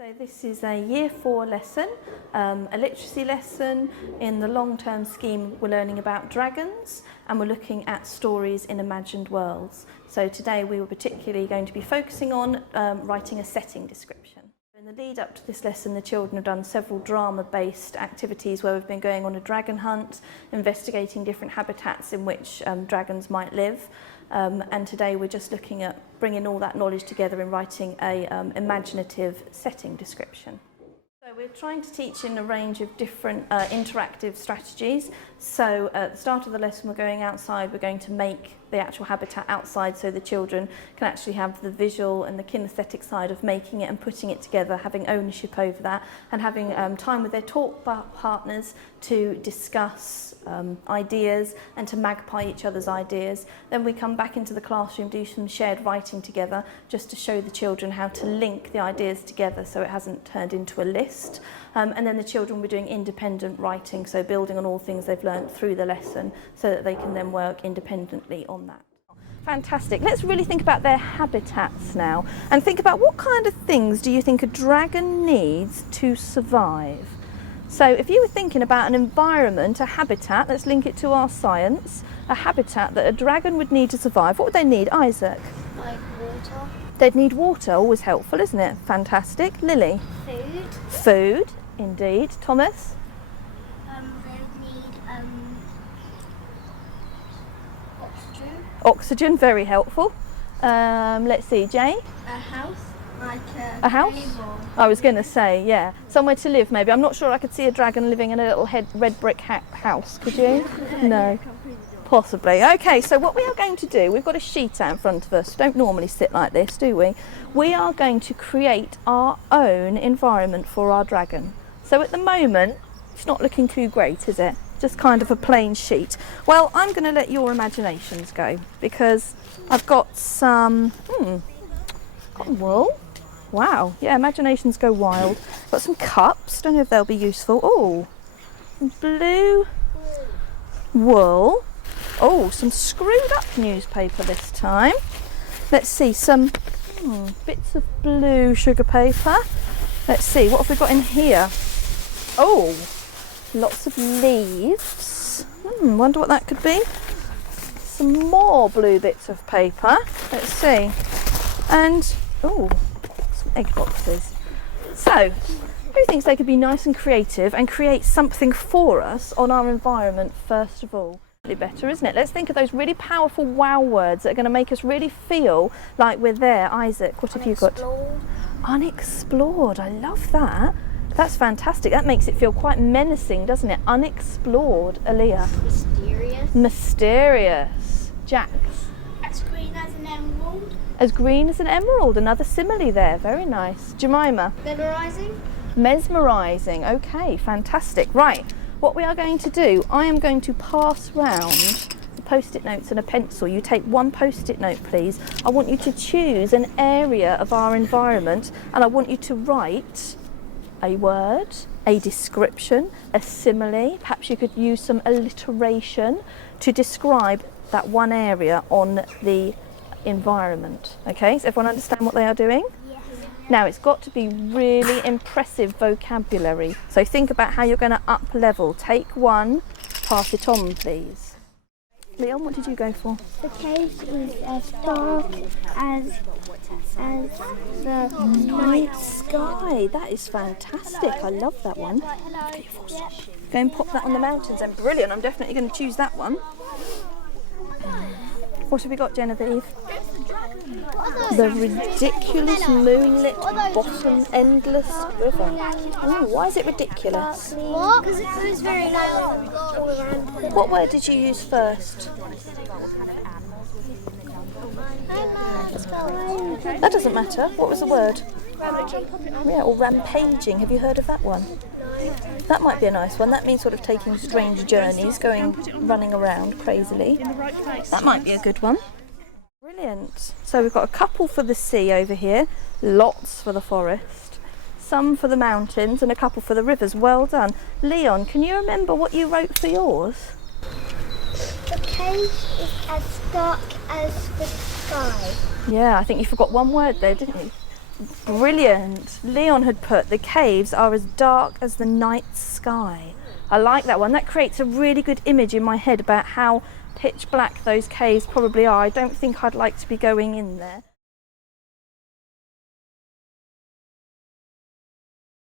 So this is a Year 4 lesson, a literacy lesson. In the long-term scheme we're learning about dragons and we're looking at stories in imagined worlds. So today we were particularly going to be focusing on writing a setting description. In the lead up to this lesson, the children have done several drama-based activities where we've been going on a dragon hunt, investigating different habitats in which dragons might live. And today we're just looking at bringing all that knowledge together and writing a imaginative setting description. So we're trying to teach in a range of different interactive strategies. So at the start of the lesson we're going outside, we're going to make the actual habitat outside so the children can actually have the visual and the kinesthetic side of making it and putting it together, having ownership over that and having time with their talk partners to discuss ideas and to magpie each other's ideas. Then we come back into the classroom, do some shared writing together just to show the children how to link the ideas together so it hasn't turned into a list. And then the children were doing independent writing, so building on all things they've learned through the lesson so that they can then work independently on that. Fantastic. Let's really think about their habitats now and think about what kind of things do you think a dragon needs to survive? So if you were thinking about an environment, a habitat, let's link it to our science, a habitat that a dragon would need to survive, what would they need, Isaac? Like water. They'd need water, always helpful, isn't it? Fantastic. Lily? Food. Food, indeed. Thomas? They'd need oxygen. Oxygen, very helpful. Let's see, Jay? A house. Like A house? Table. I was going to say, yeah. Somewhere to live, maybe. I'm not sure I could see a dragon living in a little red brick house, could you? No. Possibly. Okay, so what we are going to do, we've got a sheet out in front of us. We don't normally sit like this, do we? We are going to create our own environment for our dragon. So at the moment, it's not looking too great, is it? Just kind of a plain sheet. Well, I'm going to let your imaginations go because I've got some cotton wool. Wow, yeah, imaginations go wild. Got some cups, don't know if they'll be useful. Oh, blue wool. Oh, some screwed up newspaper this time. Let's see, some bits of blue sugar paper. Let's see, what have we got in here? Oh, lots of leaves. Wonder what that could be. Some more blue bits of paper. Let's see. And, oh, some egg boxes. So, who thinks they could be nice and creative and create something for us on our environment first of all? Better, isn't it? Let's think of those really powerful wow words that are going to make us really feel like we're there. Isaac, what have you got? Unexplored. I love that. That's fantastic. That makes it feel quite menacing, doesn't it? Unexplored. Aaliyah. Mysterious. Mysterious. Jax. As green as an emerald. As green as an emerald. Another simile there. Very nice. Jemima. Memorizing. Mesmerising. Okay, fantastic. Right. What we are going to do, I am going to pass round the post-it notes and a pencil. You take one post-it note, please. I want you to choose an area of our environment and I want you to write a word, a description, a simile. Perhaps you could use some alliteration to describe that one area on the environment. Okay, so everyone understand what they are doing? Now it's got to be really impressive vocabulary. So think about how you're going to up level. Take one, pass it on please. Leon, what did you go for? The case is as dark as the night Sky. That is fantastic. I love that one. Go and pop that on the mountains then. Brilliant. I'm definitely going to choose that one. What have we got, Genevieve? The ridiculous moonlit bottom endless river. Oh, why is it ridiculous? What? Because it goes very loud all around. What word did you use first? That doesn't matter. What was the word? Yeah, or rampaging. Have you heard of that one? That might be a nice one. That means sort of taking strange journeys, running around crazily. That might be a good one. Brilliant. So we've got a couple for the sea over here, lots for the forest, some for the mountains and a couple for the rivers. Well done. Leon, can you remember what you wrote for yours? The case is as dark as the sky. Yeah, I think you forgot one word there, didn't you? Brilliant. Leon had put the caves are as dark as the night sky. I like that one. That creates a really good image in my head about how pitch black those caves probably are. I don't think I'd like to be going in there.